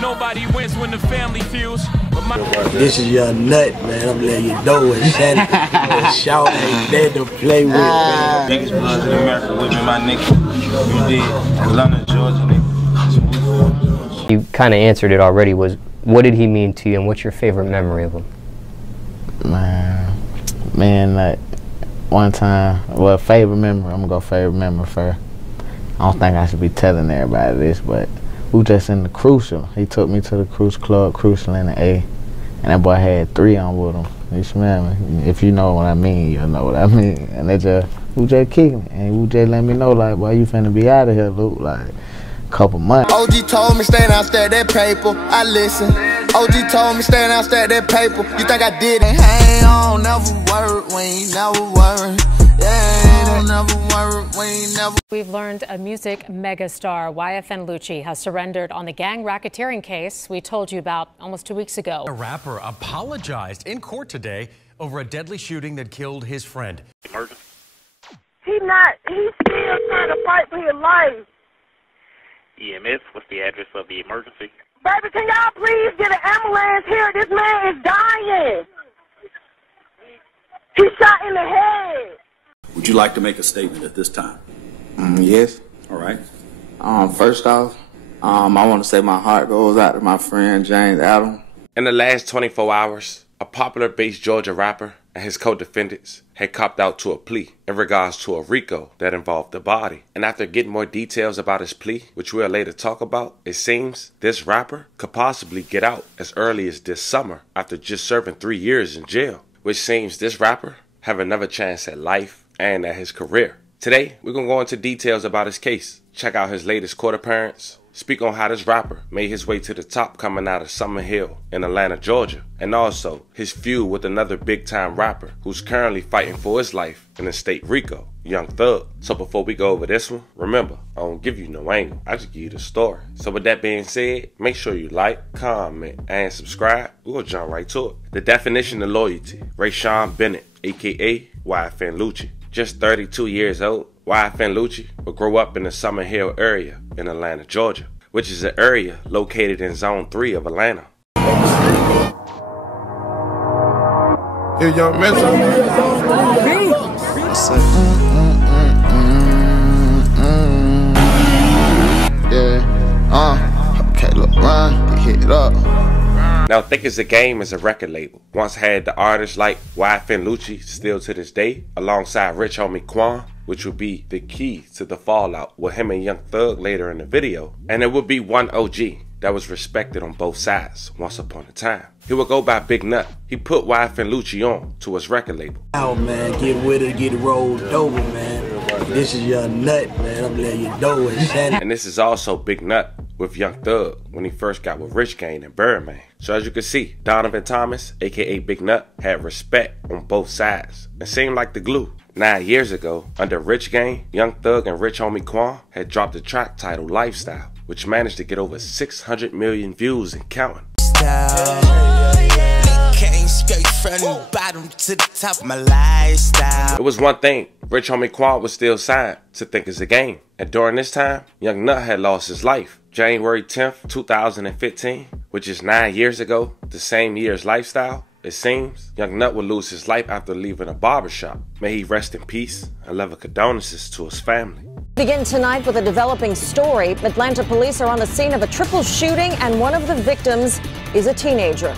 Nobody wins when the family feels. This is your nut, man. I'm letting you know it. Shout ain't there to play with, man. Biggest bloods in America with me, my nigga. You did. Atlanta, Georgia, nigga. You kind of answered it already. Was what did he mean to you, and what's your favorite memory of him? Man, like one time, well, favorite memory. I'm gonna go favorite memory first. I don't think I should be telling everybody this, but we were just in the Crucial. He took me to the Cruise Club, Crucial in the A, and that boy had 3 on with him. You smell me? If you know what I mean, you'll know what I mean. And we just kicking it, and we just let me know, like, boy, you finna be out of here, Luke, like, a couple months. OG told me stand out, stack that paper. I listen. OG told me stand out, stack that paper. You think I did it? Hang on, never work, we ain't never work. Yeah, never work, we ain't never. We've learned a music megastar, YFN Lucci, has surrendered on the gang racketeering case we told you about almost 2 weeks ago. A rapper apologized in court today over a deadly shooting that killed his friend. He's still trying to fight for his life. EMS, what's the address of the emergency? Baby, can y'all please get an ambulance here? This man is dying. He's shot in the head. Would you like to make a statement at this time? Yes. All right. First off, I want to say my heart goes out to my friend James Adam. In the last 24 hours, a popular based Georgia rapper and his co-defendants had copped out to a plea in regards to a RICO that involved the body. And after getting more details about his plea, which we'll later talk about, it seems this rapper could possibly get out as early as this summer after just serving 3 years in jail, which seems this rapper have another chance at life and at his career. Today, we're going to go into details about his case, check out his latest court appearance, speak on how this rapper made his way to the top coming out of Summer Hill in Atlanta, Georgia, and also his feud with another big-time rapper who's currently fighting for his life in the state RICO, Young Thug. So before we go over this one, remember, I don't give you no angle, I just give you the story. So with that being said, make sure you like, comment, and subscribe. We're going to jump right to it. The definition of loyalty. Rayshawn Bennett, a.k.a. YFN Lucci. Just 32 years old, YFN Lucci will grow up in the Summer Hill area in Atlanta, Georgia, which is an area located in Zone 3 of Atlanta. Here, young man. Yeah. Okay, look, run, hit it up. Now, Thick as a Game is a record label. Once had the artists like YFN Lucci still to this day, alongside Rich Homie Quan, which would be the key to the fallout with him and Young Thug later in the video. And there would be one OG that was respected on both sides once upon a time. He would go by Big Nut. He put YFN Lucci on to his record label. Oh man, get with it, get it rolled over, man. This is your nut, man. I'm letting you know it. And this is also Big Nut with Young Thug when he first got with Rich Gang and Birdman. So as you can see, Donovan Thomas, aka Big Nut, had respect on both sides and seemed like the glue. 9 years ago, under Rich Gang, Young Thug and Rich Homie Quan had dropped a track titled Lifestyle, which managed to get over 600 million views and counting. It was one thing, Rich Homie Quan was still signed to Think It's a Game. And during this time, Young Nut had lost his life. January 10th, 2015, which is 9 years ago, the same year as Lifestyle. It seems Young Nut would lose his life after leaving a barbershop. May he rest in peace and love condolences to his family. Begin tonight with a developing story. Atlanta police are on the scene of a triple shooting, and one of the victims is a teenager.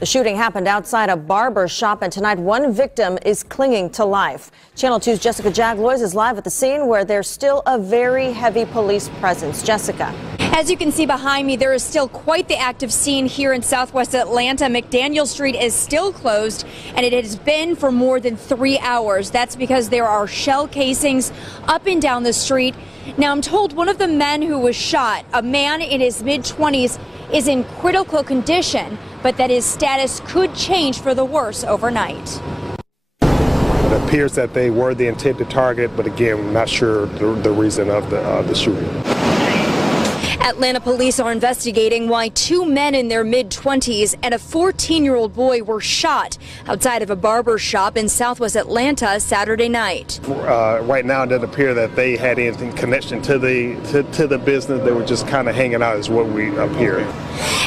The shooting happened outside a barber shop, and tonight one victim is clinging to life. Channel 2's Jessica Jaglois is live at the scene where there's still a very heavy police presence. Jessica. As you can see behind me, there is still quite the active scene here in southwest Atlanta. McDaniel Street is still closed, and it has been for more than 3 hours. That's because there are shell casings up and down the street. Now, I'm told one of the men who was shot, a man in his mid-20s, is in critical condition, but that his status could change for the worse overnight. It appears that they were the intended target, but again, not sure the reason of the shooting. Atlanta police are investigating why 2 men in their mid-20s and a 14-year-old boy were shot outside of a barber shop in southwest Atlanta Saturday night. Right now, it doesn't appear that they had anything connection to the business. They were just kind of hanging out, is what we appear.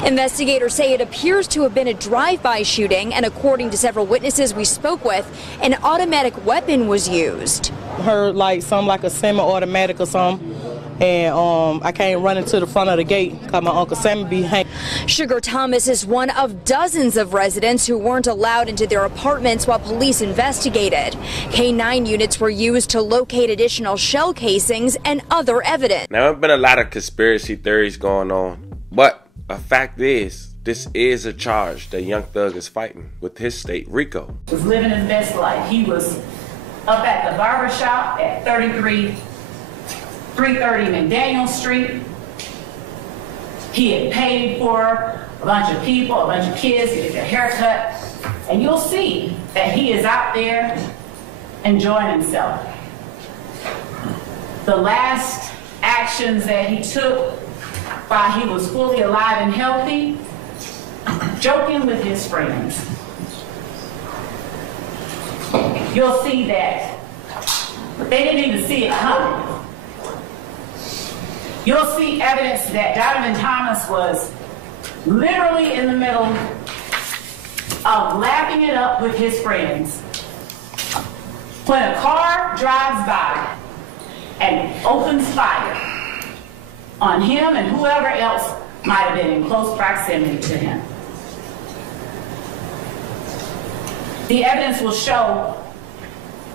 Investigators say it appears to have been a drive-by shooting, and according to several witnesses we spoke with, an automatic weapon was used. Heard like something like a semi-automatic or something. And I came running to the front of the gate because my Uncle Sammy be hanging. Sugar Thomas is one of dozens of residents who weren't allowed into their apartments while police investigated. K-9 units were used to locate additional shell casings and other evidence. Now, there have been a lot of conspiracy theories going on, but a fact is, this is a charge that Young Thug is fighting with his state, RICO. He was living his best life. He was up at the barber shop at 330 McDaniel Street. He had paid for a bunch of people, a bunch of kids to get their hair cut. And you'll see that he is out there enjoying himself. The last actions that he took while he was fully alive and healthy, joking with his friends. You'll see that they didn't even see it coming. You'll see evidence that Donovan Thomas was literally in the middle of lapping it up with his friends when a car drives by and opens fire on him and whoever else might have been in close proximity to him. The evidence will show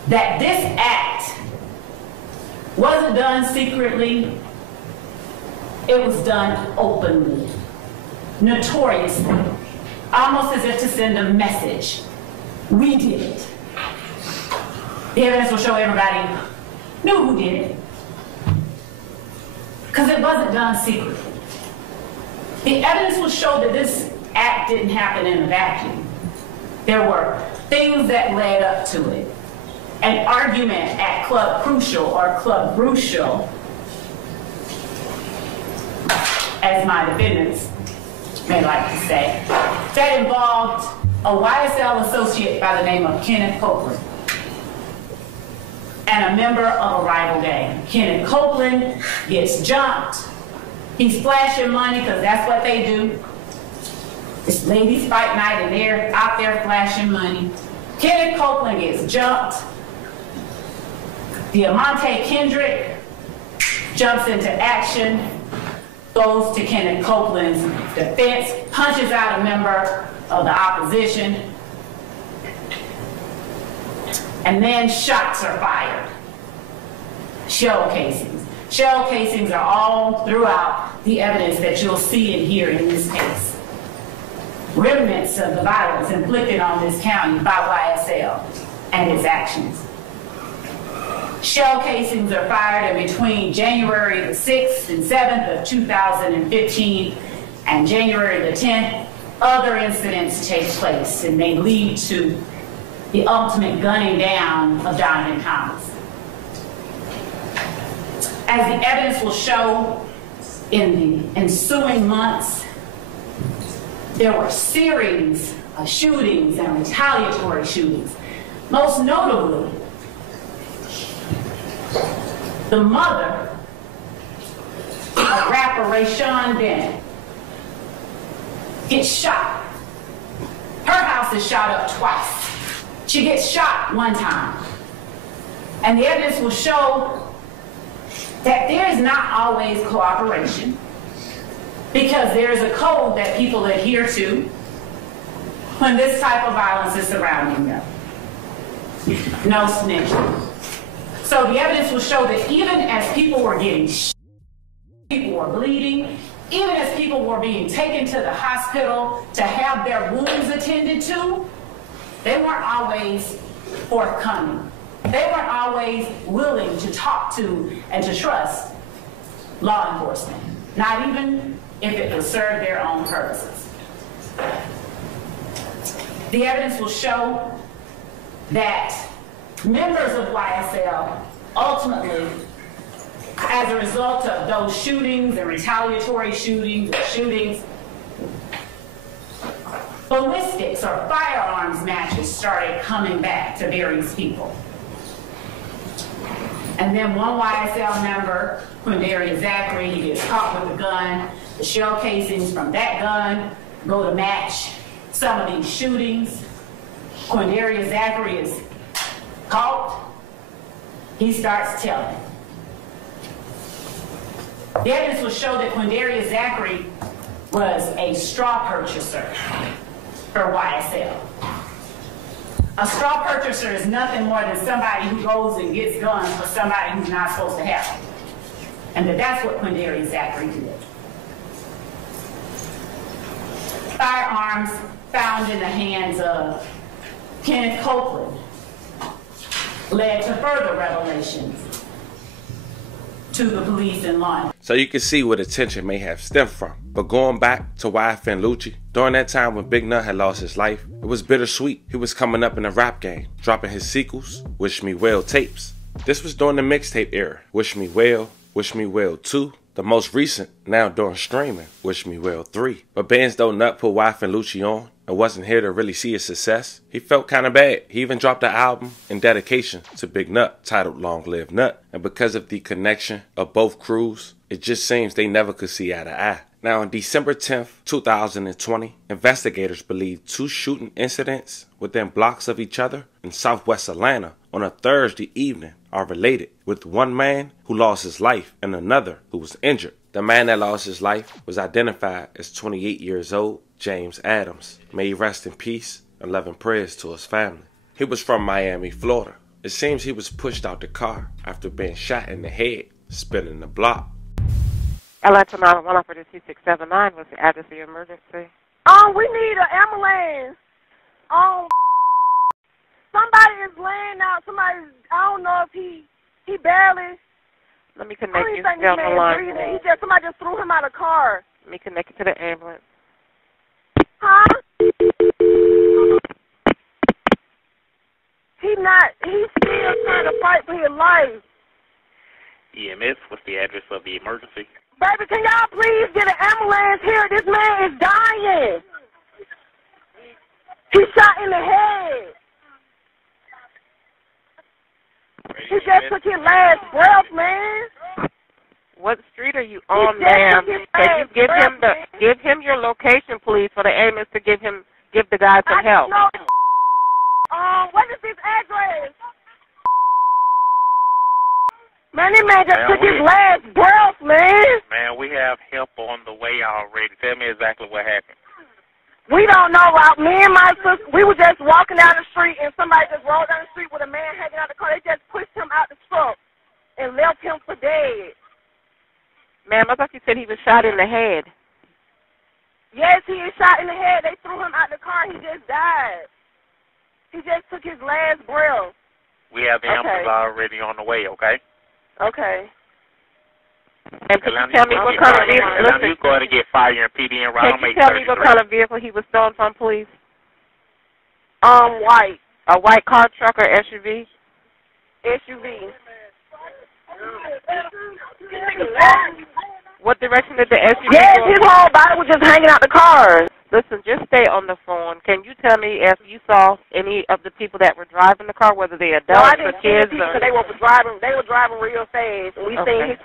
that this act wasn't done secretly. It was done openly, notoriously, almost as if to send a message. We did it. The evidence will show everybody knew who did it, because it wasn't done secretly. The evidence will show that this act didn't happen in a vacuum. There were things that led up to it. An argument at Club Crucial or Club Brucial, as my defendants may like to say, that involved a YSL associate by the name of Kenneth Copeland and a member of a rival gang. Kenneth Copeland gets jumped. He's flashing money because that's what they do. It's ladies' fight night and they're out there flashing money. Kenneth Copeland gets jumped. Diamante Kendrick jumps into action, goes to Kenneth Copeland's defense, punches out a member of the opposition, and then shots are fired. Shell casings. Shell casings are all throughout the evidence that you'll see and hear in this case. Remnants of the violence inflicted on this county by YSL and its actions. Shell casings are fired in between January the 6th and 7th of 2015 and January the 10th. Other incidents take place and they lead to the ultimate gunning down of Donovan Thomas. As the evidence will show, in the ensuing months, there were series of shootings and retaliatory shootings. Most notably, the mother of rapper Rayshawn Bennett gets shot. Her house is shot up twice. She gets shot one time. And the evidence will show that there is not always cooperation, because there is a code that people adhere to when this type of violence is surrounding them. No snitching. So the evidence will show that even as people were getting shot, people were bleeding, even as people were being taken to the hospital to have their wounds attended to, they weren't always forthcoming. They weren't always willing to talk to and to trust law enforcement, not even if it would serve their own purposes. The evidence will show that members of YSL ultimately as a result of those shootings and retaliatory shootings and shootings, ballistics or firearms matches started coming back to various people. And then one YSL member, Quindarius Zachary, he gets caught with a gun. The shell casings from that gun go to match some of these shootings. Quindarius Zachary is caught. He starts telling. The evidence will show that Quindarius Zachary was a straw purchaser for YSL. A straw purchaser is nothing more than somebody who goes and gets guns for somebody who's not supposed to have them. And that's what Quindarius Zachary did. Firearms found in the hands of Kenneth Copeland led to further revelations to the police in London. So you can see where the tension may have stemmed from. But going back to YFN Lucci, during that time when Big Nut had lost his life, it was bittersweet. He was coming up in the rap game, dropping his sequels, Wish Me Well tapes. This was during the mixtape era, Wish Me Well 2, the most recent, now during streaming, Wish Me Well 3. But bands though Nut put YFN Lucci on and wasn't here to really see his success, he felt kinda bad. He even dropped an album in dedication to Big Nut titled Long Live Nut. And because of the connection of both crews, it just seems they never could see eye to eye. Now on December 10th, 2020, investigators believe 2 shooting incidents within blocks of each other in southwest Atlanta on a Thursday evening are related, with one man who lost his life and another who was injured. The man that lost his life was identified as 28 years old, James Adams. May he rest in peace and loving prayers to his family. He was from Miami, Florida. It seems he was pushed out the car after being shot in the head, spinning the block. Atlanta 911 for the 2679. What's the address of your emergency? We need an ambulance. Somebody is laying out. Somebody, I don't know if he barely. Let me connect you. Stay on the line. Somebody just threw him out of the car. Let me connect you to the ambulance. Huh? He's still trying to fight for his life. EMS, what's the address of the emergency? Baby, can y'all please get an ambulance here? This man is dying. He's shot in the head. He just took his last breath, man. What street are you on, ma'am? Can you give him your location, please, for the ambulance to give the guy some help? What is his address? Man, this man just took his last breath, man. Man, we have help on the way already. Tell me exactly what happened. We don't know. Me and my sister, we were just walking down the street, and somebody just rolled down the street with a man hanging out the car. They just pushed him out the truck and left him for dead. Ma'am, I thought you said he was shot in the head. Yes, he is shot in the head. They threw him out the car. He just died. He just took his last breath. We have the ambulance already on the way, okay? Okay. And can you tell me what kind of vehicle? Listen, you go ahead and get fire and PD and route. Can you tell me what kind of vehicle he was stolen from, please? White. A white car, truck, or SUV? SUV. What direction did the SUV go? Yes, his whole body was just hanging out the car. Listen, just stay on the phone. Can you tell me if you saw any of the people that were driving the car, whether they adults or kids? Or... They were driving real fast. And we seen his...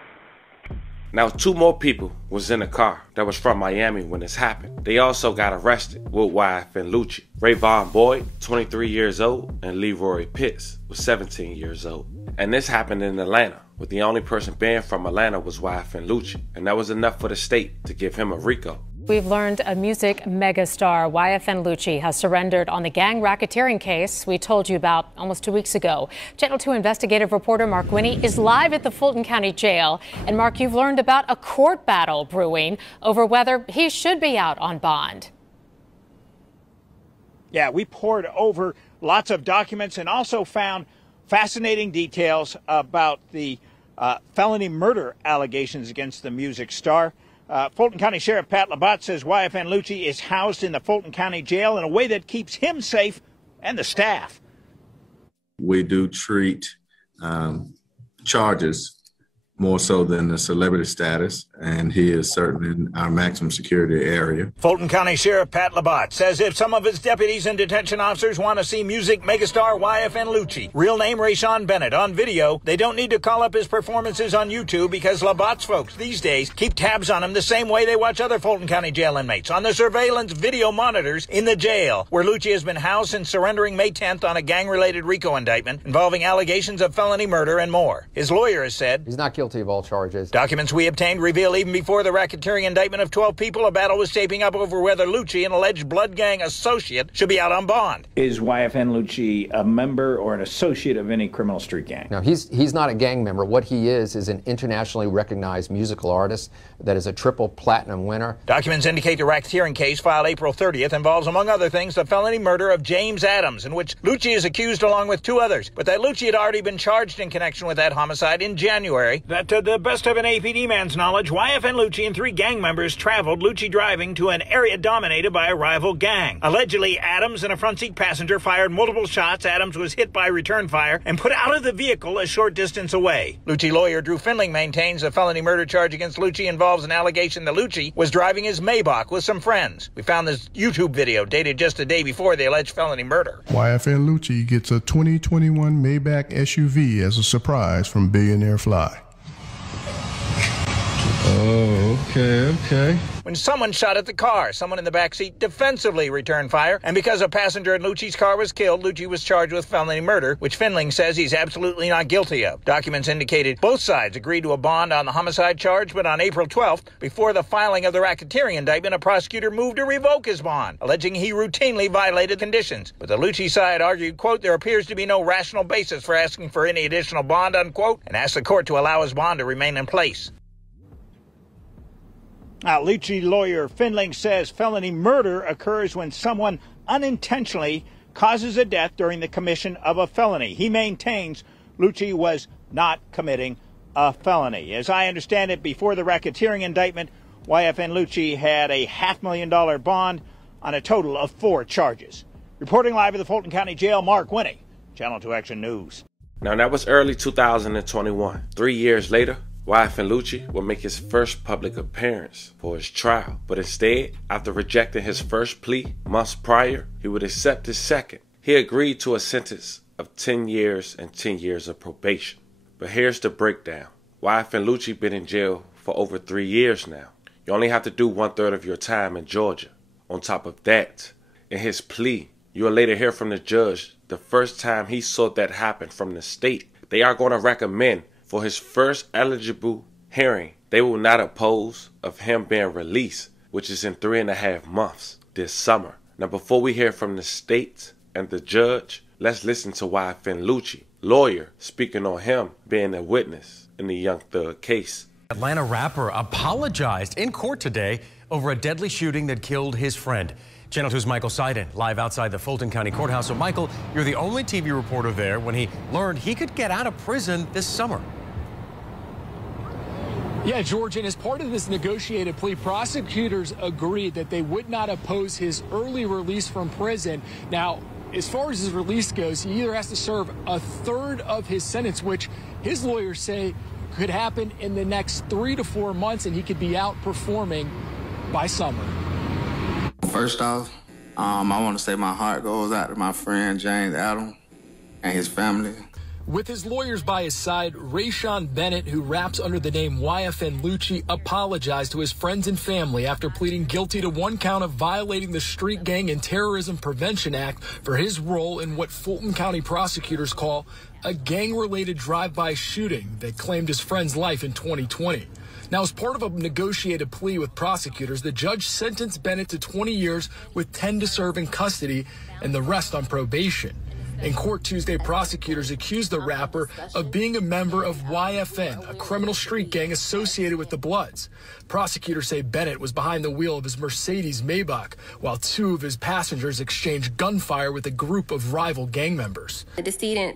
Now 2 more people was in the car that was from Miami when this happened. They also got arrested with YFN Lucci. Rayvon Boyd, 23 years old, and Leroy Pitts was 17 years old. And this happened in Atlanta, with the only person banned from Atlanta was YFN Lucci. And that was enough for the state to give him a RICO. We've learned a music megastar, YFN Lucci, has surrendered on the gang racketeering case we told you about almost 2 weeks ago. Channel 2 investigative reporter Mark Winnie is live at the Fulton County Jail. And Mark, you've learned about a court battle brewing over whether he should be out on bond. Yeah, we poured over lots of documents and also found fascinating details about the felony murder allegations against the music star. Fulton County Sheriff Pat Labatt says YFN Lucci is housed in the Fulton County Jail in a way that keeps him safe and the staff. We do treat charges more so than the celebrity status, and he is certainly in our maximum security area. Fulton County Sheriff Pat Labatt says if some of his deputies and detention officers want to see music megastar YFN Lucci, real name Rayshawn Bennett, on video, they don't need to call up his performances on YouTube, because Labatt's folks these days keep tabs on him the same way they watch other Fulton County jail inmates, on the surveillance video monitors in the jail, where Lucci has been housed since surrendering May 10th on a gang-related RICO indictment involving allegations of felony murder and more. His lawyer has said he's not guilty of all charges. Documents we obtained reveal even before the racketeering indictment of 12 people, a battle was shaping up over whether Lucci, an alleged blood gang associate, should be out on bond. Is YFN Lucci a member or an associate of any criminal street gang? No, he's not a gang member. What he is an internationally recognized musical artist that is a triple platinum winner. Documents indicate the racketeering case filed April 30th involves, among other things, the felony murder of James Adams, in which Lucci is accused along with 2 others, but that Lucci had already been charged in connection with that homicide in January. That to the best of an APD man's knowledge, YFN Lucci and 3 gang members traveled, Lucci driving, to an area dominated by a rival gang. Allegedly, Adams and a front seat passenger fired multiple shots. Adams was hit by return fire and put out of the vehicle a short distance away. Lucci lawyer Drew Findling maintains the felony murder charge against Lucci involves an allegation that Lucci was driving his Maybach with some friends. We found this YouTube video dated just a day before the alleged felony murder. YFN Lucci gets a 2021 Maybach SUV as a surprise from Billionaire Fly. Oh, okay. When someone shot at the car, someone in the backseat defensively returned fire, and because a passenger in Lucci's car was killed, Lucci was charged with felony murder, which Findling says he's absolutely not guilty of. Documents indicated both sides agreed to a bond on the homicide charge, but on April 12th, before the filing of the racketeering indictment, a prosecutor moved to revoke his bond, alleging he routinely violated conditions. But the Lucci side argued, quote, there appears to be no rational basis for asking for any additional bond, unquote, and asked the court to allow his bond to remain in place. Lucci lawyer Findling says felony murder occurs when someone unintentionally causes a death during the commission of a felony. He maintains Lucci was not committing a felony. As I understand it, before the racketeering indictment, YFN Lucci had a $500,000 bond on a total of 4 charges. Reporting live at the Fulton County Jail, Mark Winnie, Channel 2 Action News. Now that was early 2021. 3 years later, YFN Lucci will make his first public appearance for his trial, but instead, after rejecting his first plea months prior, he would accept his second. He agreed to a sentence of 10 years and 10 years of probation. But here's the breakdown. YFN Lucci been in jail for over 3 years now. You only have to do 1/3 of your time in Georgia. On top of that, in his plea, you will later hear from the judge the first time he saw that happen from the state. They are going to recommend for his first eligible hearing, they will not oppose of him being released, which is in 3.5 months this summer. Now, before we hear from the state and the judge, let's listen to YFN Lucci, lawyer, speaking on him being a witness in the Young Thug case. Atlanta rapper apologized in court today over a deadly shooting that killed his friend. Channel 2's Michael Seiden live outside the Fulton County Courthouse. So, Michael, you're the only TV reporter there when he learned he could get out of prison this summer. Yeah, George, and as part of this negotiated plea, prosecutors agreed that they would not oppose his early release from prison. Now, as far as his release goes, he either has to serve 1/3 of his sentence, which his lawyers say could happen in the next 3 to 4 months, and he could be out performing by summer. First off, I want to say my heart goes out to my friend James Adams and his family. With his lawyers by his side, Rayshawn Bennett, who raps under the name YFN Lucci, apologized to his friends and family after pleading guilty to 1 count of violating the Street Gang and Terrorism Prevention Act for his role in what Fulton County prosecutors call a gang-related drive-by shooting that claimed his friend's life in 2020. Now, as part of a negotiated plea with prosecutors, the judge sentenced Bennett to 20 years with 10 to serve in custody and the rest on probation. In court Tuesday, prosecutors accused the rapper of being a member of YFN, a criminal street gang associated with the Bloods. Prosecutors say Bennett was behind the wheel of his Mercedes Maybach, while 2 of his passengers exchanged gunfire with a group of rival gang members. The decedent,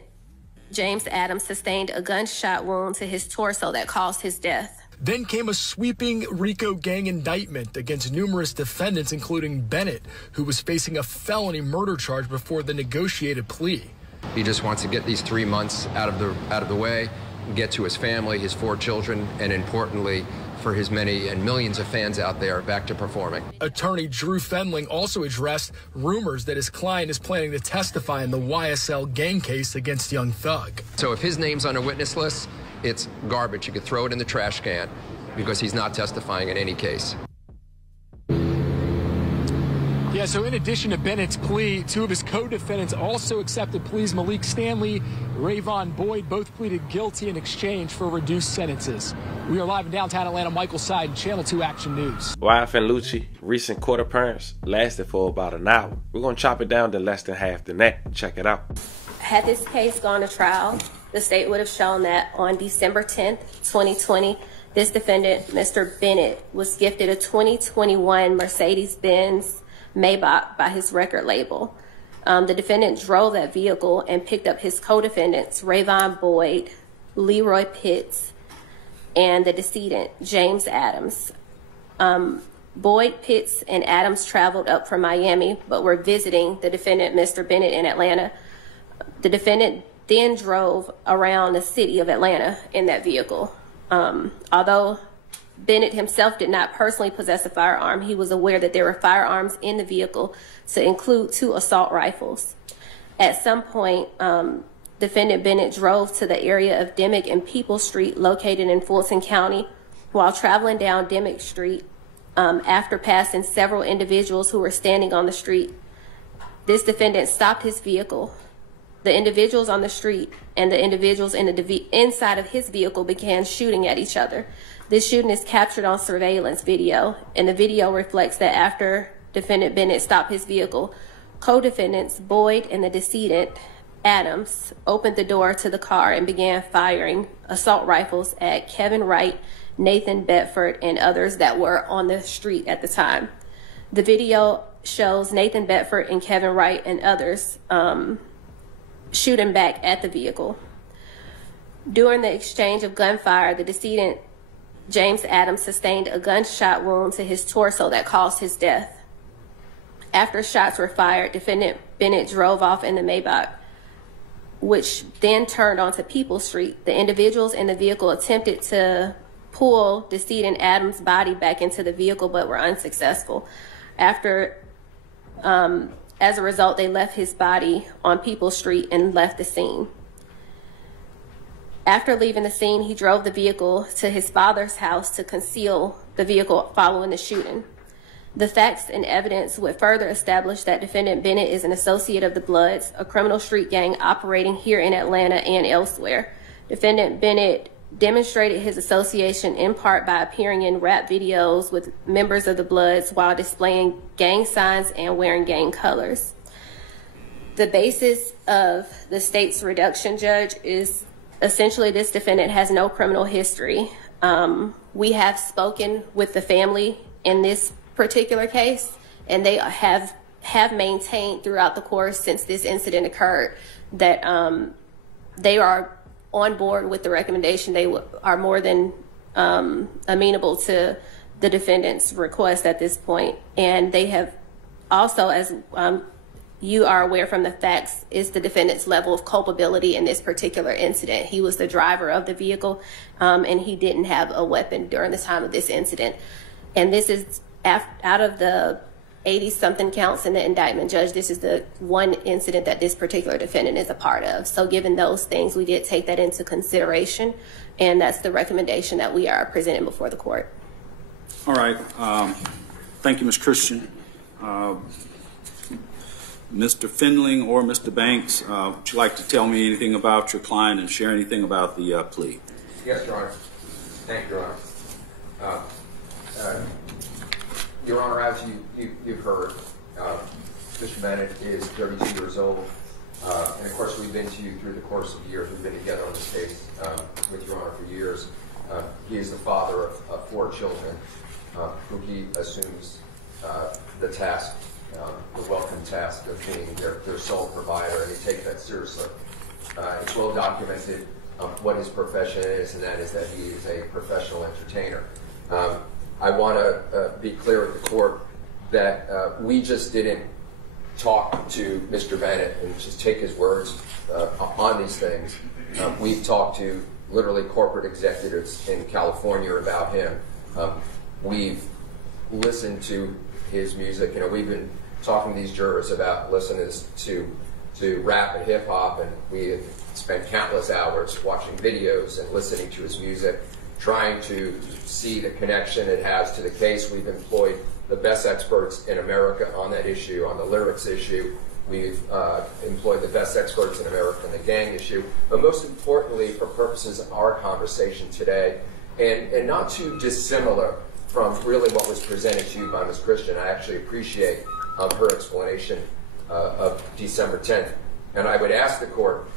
James Adams, sustained a gunshot wound to his torso that caused his death. Then came a sweeping RICO gang indictment against numerous defendants, including Bennett, who was facing a felony murder charge before the negotiated plea. He just wants to get these 3 months out of the way get to his family, his 4 children, and importantly, for his many and millions of fans out there back to performing. Attorney Drew Fendling also addressed rumors that his client is planning to testify in the YSL gang case against Young Thug. So if his name's on a witness list, it's garbage. You could throw it in the trash can because he's not testifying in any case. Yeah, so in addition to Bennett's plea, 2 of his co-defendants also accepted pleas. Malik Stanley, Rayvon Boyd both pleaded guilty in exchange for reduced sentences. We are live in downtown Atlanta. Michael Seiden, Channel 2 Action News. YFN Lucci recent court appearance lasted for about an hour. We're going to chop it down to less than half the net. Check it out. Had this case gone to trial, the state would have shown that on December 10th, 2020, this defendant, Mr. Bennett, was gifted a 2021 Mercedes-Benz Maybach by his record label. The defendant drove that vehicle and picked up his co-defendants, Rayvon Boyd, Leroy Pitts, and the decedent, James Adams. Boyd, Pitts, and Adams traveled up from Miami, but were visiting the defendant, Mr. Bennett, in Atlanta. The defendant then drove around the city of Atlanta in that vehicle. Although Bennett himself did not personally possess a firearm, he was aware that there were firearms in the vehicle, to include 2 assault rifles. At some point, defendant Bennett drove to the area of Dimmick and People Street, located in Fulton County. While traveling down Dimmick Street, after passing several individuals who were standing on the street, this defendant stopped his vehicle. The individuals on the street and the individuals in the inside of his vehicle began shooting at each other. This shooting is captured on surveillance video, and the video reflects that after defendant Bennett stopped his vehicle, co-defendants Boyd and the decedent, Adams, opened the door to the car and began firing assault rifles at Kevin Wright, Nathan Bedford, and others that were on the street at the time. The video shows Nathan Bedford and Kevin Wright and others shooting back at the vehicle. During the exchange of gunfire, the decedent, James Adams, sustained a gunshot wound to his torso that caused his death. After shots were fired, defendant Bennett drove off in the Maybach, which then turned onto People Street. The individuals in the vehicle attempted to pull decedent Adams' body back into the vehicle, but were unsuccessful. As a result, they left his body on People Street and left the scene. After leaving the scene, he drove the vehicle to his father's house to conceal the vehicle following the shooting. The facts and evidence would further establish that defendant Bennett is an associate of the Bloods, a criminal street gang operating here in Atlanta and elsewhere. Defendant Bennett demonstrated his association in part by appearing in rap videos with members of the Bloods while displaying gang signs and wearing gang colors. The basis of the state's reduction, Judge, is essentially this defendant has no criminal history. We have spoken with the family in this particular case, and they have maintained throughout the course since this incident occurred that they are on board with the recommendation. They are more than amenable to the defendant's request at this point. And they have also, as you are aware from the facts, is the defendant's level of culpability in this particular incident. He was the driver of the vehicle, and he didn't have a weapon during the time of this incident. And this is out of the 80-something counts in the indictment, Judge, this is the one incident that this particular defendant is a part of. So given those things, we did take that into consideration, and that's the recommendation that we are presenting before the court. All right. Thank you, Ms. Christian. Mr. Fendling or Mr. Banks, would you like to tell me anything about your client and share anything about the plea? Yes, Your Honor. Thank you, Your Honor. Your Honor, as you've heard, Mr. Bennett is 32 years old, and of course we've been to you through the course of years. We've been together on this case with Your Honor for years. He is the father of 4 children, who he assumes the task, the welcome task of being their sole provider, and he takes that seriously. It's well documented what his profession is, and that is that he is a professional entertainer. I want to be clear with the court that we just didn't talk to Mr. Bennett and just take his words on these things. We've talked to literally corporate executives in California about him. We've listened to his music. You know, we've been talking to these jurors about listening to rap and hip hop, and we have spent countless hours watching videos and listening to his music, trying to see the connection it has to the case. We've employed the best experts in America on that issue, on the lyrics issue. We've employed the best experts in America on the gang issue. But most importantly, for purposes of our conversation today, and not too dissimilar from really what was presented to you by Ms. Christian, I actually appreciate her explanation of December 10th. And I would ask the court,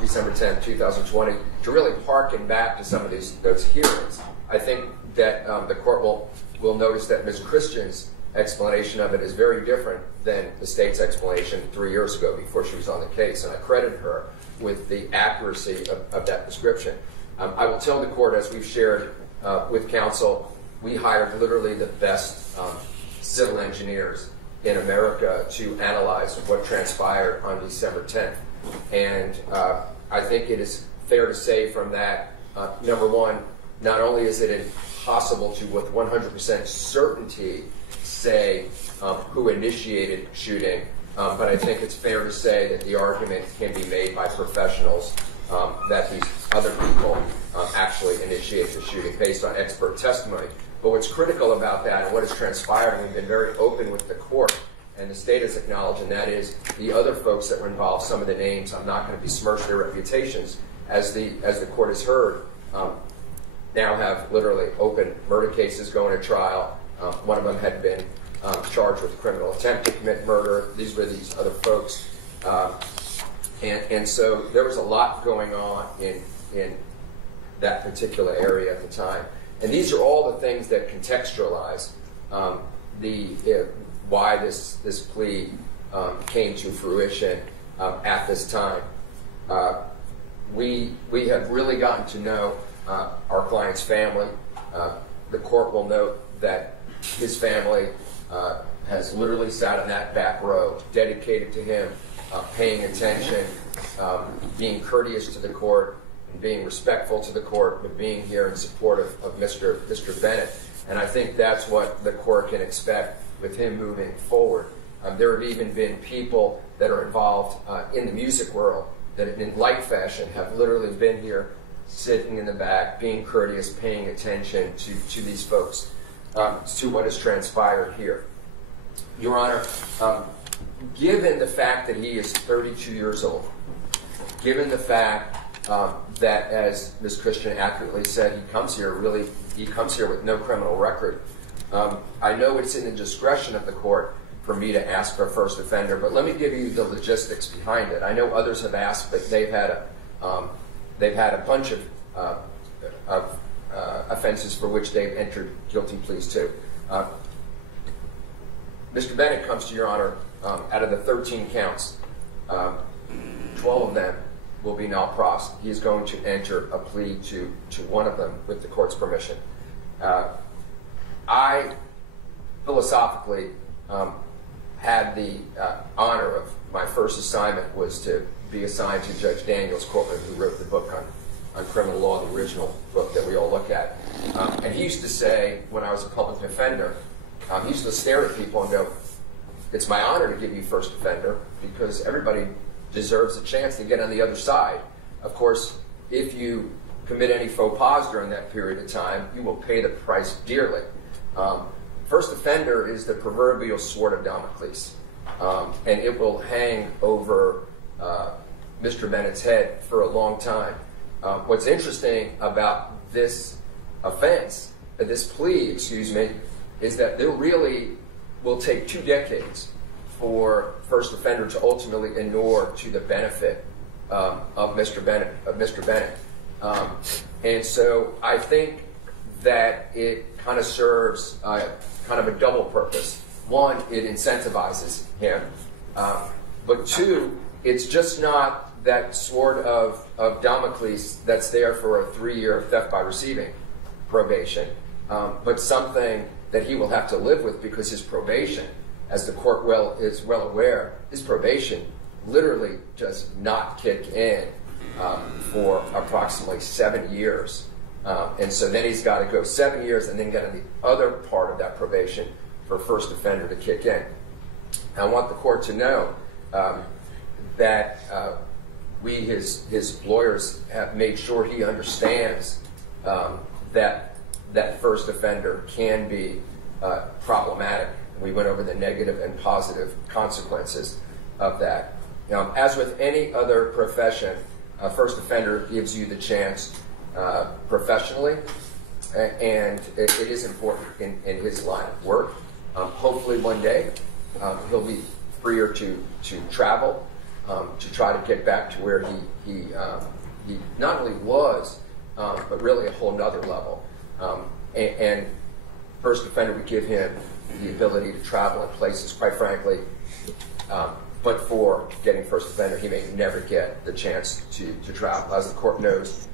December 10th, 2020, to really harken back to some of those hearings. I think that the court will notice that Ms. Christian's explanation of it is very different than the state's explanation 3 years ago before she was on the case, and I credit her with the accuracy of that description. I will tell the court, as we've shared with counsel, we hired literally the best civil engineers in America to analyze what transpired on December 10th. And I think it is fair to say from that, number one, not only is it impossible to with 100% certainty say who initiated shooting, but I think it's fair to say that the argument can be made by professionals that these other people actually initiated the shooting based on expert testimony. But what's critical about that and what has transpired, and we've been very open with the court, and the state has acknowledged, and that is the other folks that were involved, some of the names, I'm not going to besmirch their reputations, as the court has heard, now have literally open murder cases going to trial. One of them had been charged with criminal attempt to commit murder. These were these other folks. And so there was a lot going on in that particular area at the time. And these are all the things that contextualize why this plea came to fruition at this time. We have really gotten to know our client's family. The court will note that his family has literally sat in that back row, dedicated to him, paying attention, being courteous to the court, and being respectful to the court, but being here in support of Mr. Bennett. And I think that's what the court can expect with him moving forward. There have even been people that are involved in the music world that in light fashion have literally been here, sitting in the back, being courteous, paying attention to these folks, to what has transpired here. Your Honor, given the fact that he is 32 years old, given the fact that, as Ms. Christian accurately said, he comes here with no criminal record, I know it's in the discretion of the court for me to ask for a first offender, but let me give you the logistics behind it. I know others have asked, but they've had a bunch of offenses for which they've entered guilty pleas to. Mr. Bennett comes to Your Honor, out of the 13 counts, 12 of them will be null pros. He is going to enter a plea to one of them with the court's permission. I philosophically had the honor of my first assignment was to be assigned to Judge Daniels Courtman, who wrote the book on criminal law, the original book that we all look at. And he used to say, when I was a public defender, he used to stare at people and go, "It's my honor to give you first offender because everybody deserves a chance to get on the other side. Of course, if you commit any faux pas during that period of time, you will pay the price dearly." First offender is the proverbial sword of Damocles, and it will hang over Mr. Bennett's head for a long time. What's interesting about this offense, this plea, excuse me, is that there really will take 2 decades for first offender to ultimately inure to the benefit of Mr. Bennett. And so I think that it kind of serves kind of a double purpose. One, it incentivizes him, but two, it's just not that sword of Damocles that's there for a 3-year theft by receiving probation, but something that he will have to live with because his probation, as the court is well aware, his probation literally does not kick in for approximately 7 years. And so then he's got to go 7 years and then get the other part of that probation for first offender to kick in. I want the court to know that we, his lawyers, have made sure he understands that first offender can be problematic. We went over the negative and positive consequences of that. As with any other profession, a first offender gives you the chance professionally, and it is important in his line of work. Hopefully one day he'll be freer to travel, to try to get back to where he not only was, but really a whole nother level. And first offender would give him the ability to travel in places, quite frankly, but for getting first offender, he may never get the chance to travel. As the court knows,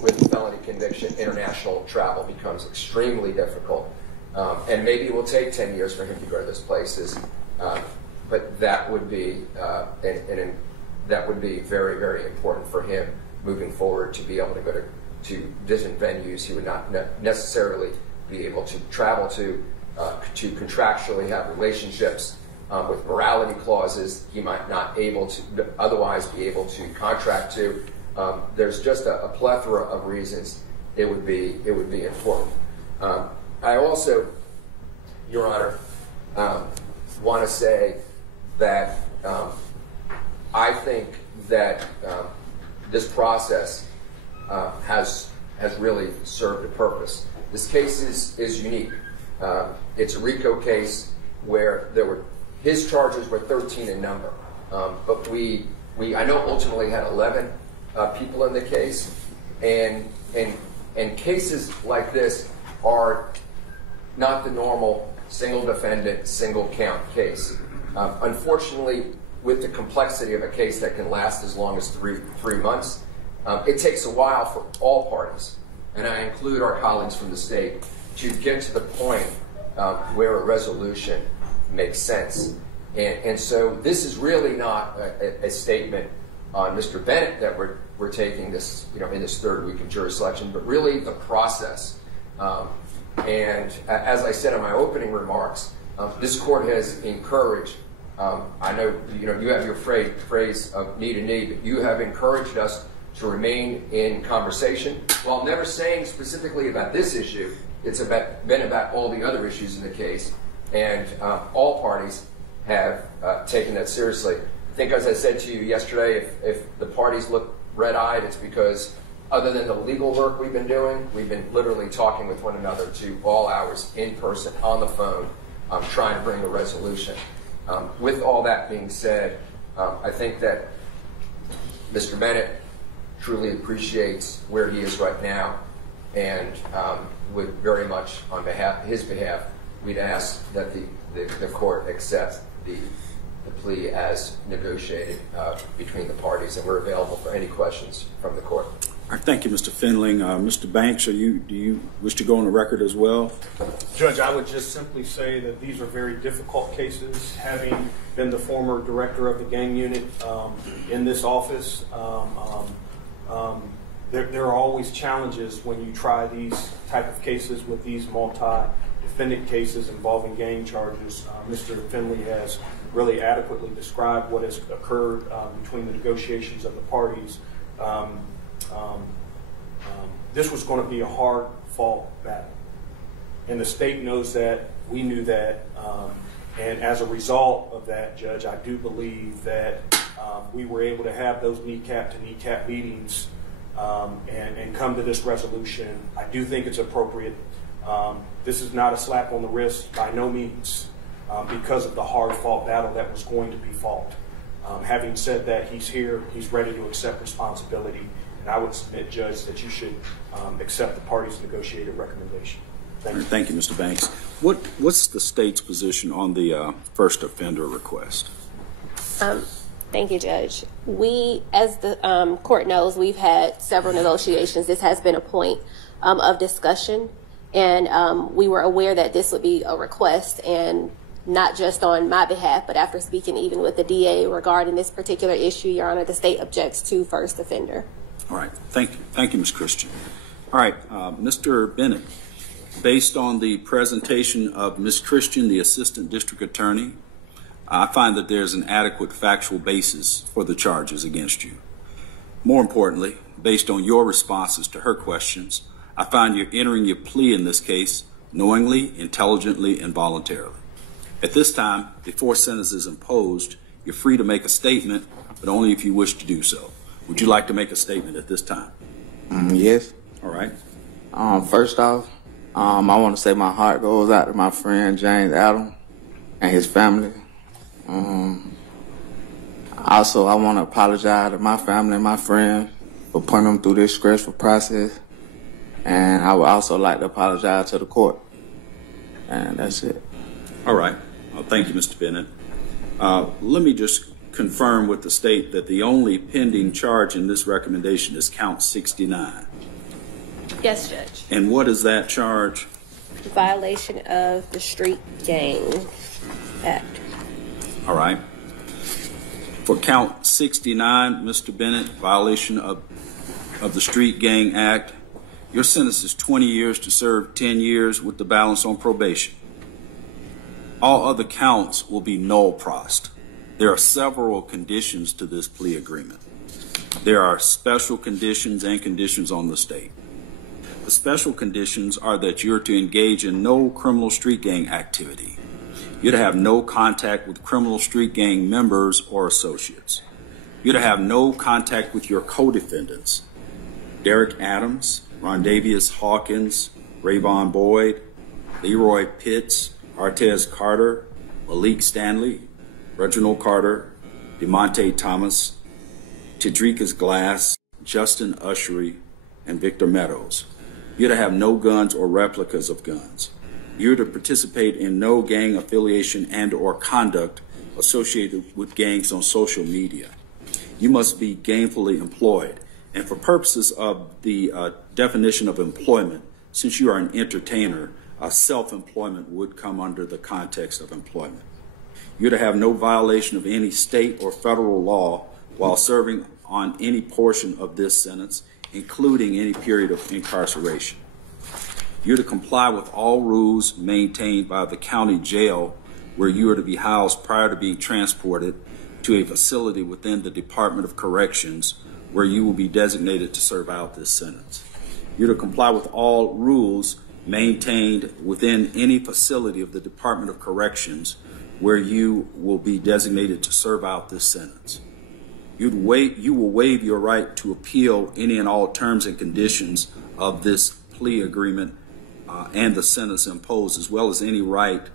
with a felony conviction, international travel becomes extremely difficult. And maybe it will take 10 years for him to go to those places, but that would be that would be very, very important for him moving forward to be able to go to different venues he would not necessarily be able to travel to contractually have relationships with morality clauses he might not able to otherwise be able to contract to. There's just a plethora of reasons it would be important. I also, Your Honor, want to say that I think that this process has really served a purpose. This case is unique. It's a RICO case where his charges were 13 in number, but I know ultimately had 11 people in the case, and cases like this are not the normal single defendant, single count case. Unfortunately, with the complexity of a case that can last as long as three months, it takes a while for all parties, and I include our colleagues from the state, to get to the point where a resolution makes sense. And so this is really not a statement on Mr. Bennett that we're taking this, in this third week of jury selection, but really the process. And as I said in my opening remarks, this court has encouraged, I know you have your phrase of knee to knee, but you have encouraged us to remain in conversation while never saying specifically about this issue. It's been about all the other issues in the case, and all parties have taken that seriously. I think, as I said to you yesterday, if the parties look red-eyed, it's because other than the legal work we've been doing, we've been literally talking with one another to all hours, in person, on the phone, trying to bring a resolution. With all that being said, I think that Mr. Bennett truly appreciates where he is right now, and would very much, on his behalf, we'd ask that the court accept the plea as negotiated between the parties, and we're available for any questions from the court. All right, thank you, Mr. Findling. Mr. Banks, do you wish to go on the record as well? Judge, I would just simply say that these are very difficult cases. Having been the former director of the gang unit in this office, there are always challenges when you try these type of cases with these multi-defendant cases involving gang charges. Mr. Findley has really adequately described what has occurred between the negotiations of the parties. This was going to be a hard-fought battle, and the state knows that, we knew that, and as a result of that, Judge, I do believe that we were able to have those kneecap-to-kneecap meetings and come to this resolution. I do think it's appropriate. This is not a slap on the wrist by no means, because of the hard-fought battle that was going to be fought. Having said that, he's here, he's ready to accept responsibility, and I would submit, Judge, that you should accept the parties' negotiated recommendation. Thank you. Thank you, Mr. Banks. What's the state's position on the first offender request? Thank you, Judge. We, as the court knows, we've had several negotiations. This has been a point of discussion, and we were aware that this would be a request, and not just on my behalf, but after speaking even with the DA regarding this particular issue, Your Honor, the state objects to first offender. All right. Thank you. Thank you, Ms. Christian. All right. Mr. Bennett, based on the presentation of Ms. Christian, the Assistant District Attorney, I find that there's an adequate factual basis for the charges against you. More importantly, based on your responses to her questions, I find you're entering your plea in this case knowingly, intelligently, and voluntarily. At this time, before sentence is imposed, you're free to make a statement, but only if you wish to do so. Would you like to make a statement at this time? Yes. All right. First off, I want to say my heart goes out to my friend James Adam and his family. Also, I want to apologize to my family and my friends for putting them through this stressful process. And I would also like to apologize to the court. And that's it. All right. Well, thank you, Mr. Bennett. Let me just confirm with the state that the only pending charge in this recommendation is count 69. Yes, Judge. And what is that charge? Violation of the Street Gang Act. All right. For count 69, Mr. Bennett, violation of the Street Gang Act, your sentence is 20 years to serve 10 years with the balance on probation. All other counts will be null prost. There are several conditions to this plea agreement. There are special conditions and conditions on the state. The special conditions are that you're to engage in no criminal street gang activity. You're to have no contact with criminal street gang members or associates. You're to have no contact with your co-defendants, Derek Adams, Rondavius Hawkins, Rayvon Boyd, Leroy Pitts, Artez Carter, Malik Stanley, Reginald Carter, DeMonte Thomas, Tidrikas Glass, Justin Ushery, and Victor Meadows. You're to have no guns or replicas of guns. You're to participate in no gang affiliation and or conduct associated with gangs on social media. You must be gainfully employed. And for purposes of the definition of employment, since you are an entertainer, self-employment would come under the context of employment. You're to have no violation of any state or federal law while serving on any portion of this sentence, including any period of incarceration. You're to comply with all rules maintained by the county jail where you are to be housed prior to being transported to a facility within the Department of Corrections where you will be designated to serve out this sentence. You're to comply with all rules maintained within any facility of the Department of Corrections where you will be designated to serve out this sentence. You will waive your right to appeal any and all terms and conditions of this plea agreement and the sentence imposed, as well as any right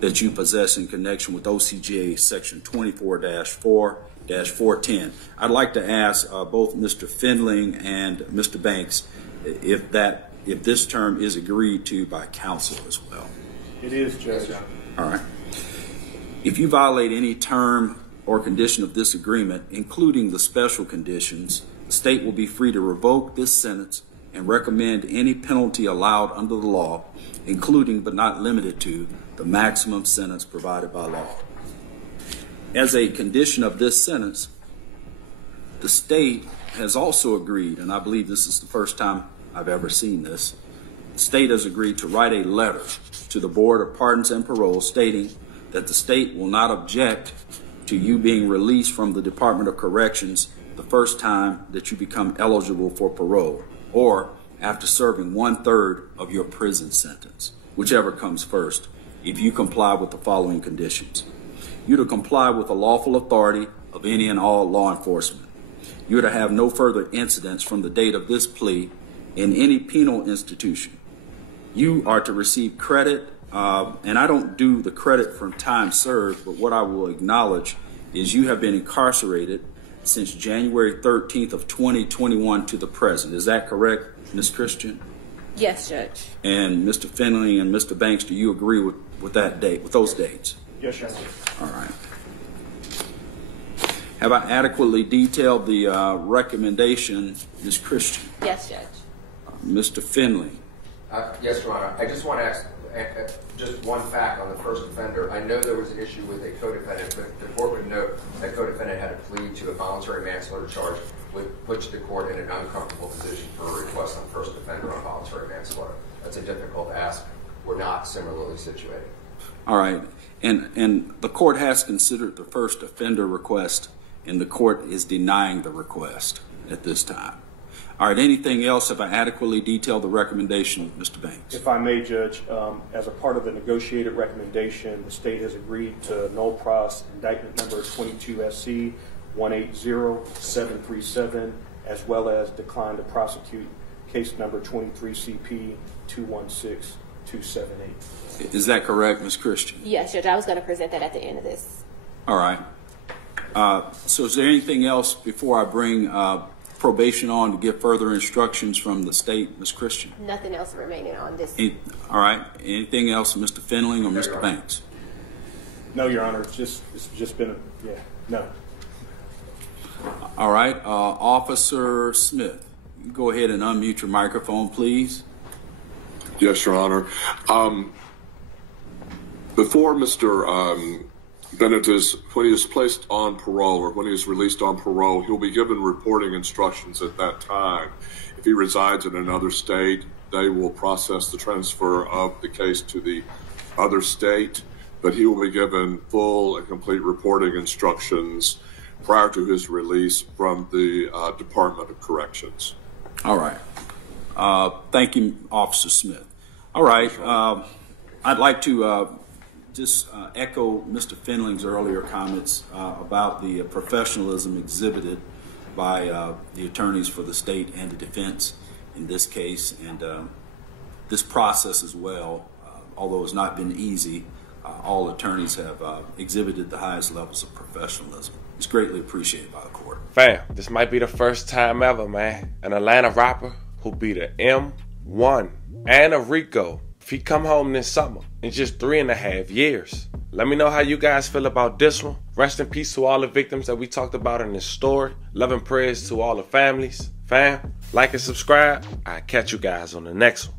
that you possess in connection with OCGA section 24-4-410. I'd like to ask both Mr. Findling and Mr. Banks if this term is agreed to by counsel as well. It is, Judge. All right. If you violate any term or condition of this agreement, including the special conditions, the state will be free to revoke this sentence and recommend any penalty allowed under the law, including but not limited to the maximum sentence provided by law. As a condition of this sentence, the state has also agreed, and I believe this is the first time I've ever seen this, the state has agreed to write a letter to the Board of Pardons and Parole stating that the state will not object to you being released from the Department of Corrections the first time that you become eligible for parole, or after serving 1/3 of your prison sentence, whichever comes first, if you comply with the following conditions. You're to comply with the lawful authority of any and all law enforcement. You're to have no further incidents from the date of this plea in any penal institution. You are to receive credit, and I don't do the credit from time served, but what I will acknowledge is you have been incarcerated since January 13th of 2021 to the present. Is that correct, Ms. Christian? Yes, Judge. And Mr. Findling and Mr. Banks, do you agree with that date, with those dates? Yes, Judge. All right. Have I adequately detailed the recommendation, Ms. Christian? Yes, Judge. Mr. Findling. Yes, Your Honor. I just want to ask, just one fact on the first offender. I know there was an issue with a co-defendant, but the court would note that co-defendant had to plead to a voluntary manslaughter charge, which puts the court in an uncomfortable position for a request on first offender on voluntary manslaughter. That's a difficult ask. We're not similarly situated. All right. And the court has considered the first offender request, and the court is denying the request at this time. All right, anything else? Have I adequately detailed the recommendation, Mr. Banks? If I may, Judge, as a part of the negotiated recommendation, the state has agreed to null pros indictment number 22 SC 180737, as well as decline to prosecute case number 23 CP 216278. Is that correct, Ms. Christian? Yes, Judge. I was going to present that at the end of this. All right. So is there anything else before I bring probation on to give further instructions from the state, Ms. Christian? Nothing else remaining on this. All right. Anything else, Mr. Findling or Mr. Banks? No, Your Honor. It's just been no. All right. Officer Smith, go ahead and unmute your microphone, please. Yes, Your Honor. Before Mr. Bennett when he is placed on parole or when he is released on parole, he'll be given reporting instructions at that time. If he resides in another state, they will process the transfer of the case to the other state, but he will be given full and complete reporting instructions prior to his release from the Department of Corrections. All right. Thank you, Officer Smith. All right. I'd like to just echo Mr. Findling's earlier comments about the professionalism exhibited by the attorneys for the state and the defense in this case, and this process as well. Although it's not been easy, all attorneys have exhibited the highest levels of professionalism. It's greatly appreciated by the court. Fam, this might be the first time ever, man, an Atlanta rapper who beat a M1 and a RICO, if he come home this summer in just 3.5 years. Let me know how you guys feel about this one. Rest in peace to all the victims that we talked about in this story. Love and prayers to all the families. Fam, like and subscribe. I'll catch you guys on the next one.